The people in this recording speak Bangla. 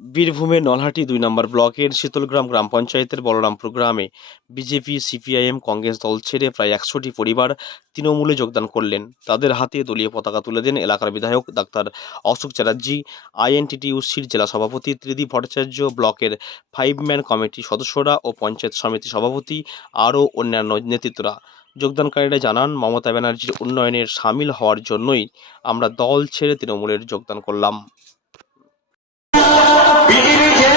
বীরভূমের নলহাটি ২ নম্বর ব্লকের শীতলগ্রাম গ্রাম পঞ্চায়েতের বলরামপুর গ্রামে বিজেপি, সিপিআইএম, কংগ্রেস দল ছেড়ে প্রায় ১০০টি পরিবার তৃণমূলে যোগদান করলেন। তাদের হাতে দলীয় পতাকা তুলে দেন এলাকার বিধায়ক ডাক্তার অশোক চ্যাটার্জি, আইএনটিটিইউসির জেলা সভাপতি ত্রিদীপ ভট্টাচার্য, ব্লকের 5 ম্যান কমিটির সদস্যরা ও পঞ্চায়েত সমিতি সভাপতি আরও অন্যান্য নেতৃত্বরা। যোগদানকারীরা জানান, মমতা ব্যানার্জির উন্নয়নের সামিল হওয়ার জন্যই আমরা দল ছেড়ে তৃণমূলের যোগদান করলাম। ঠিক আছে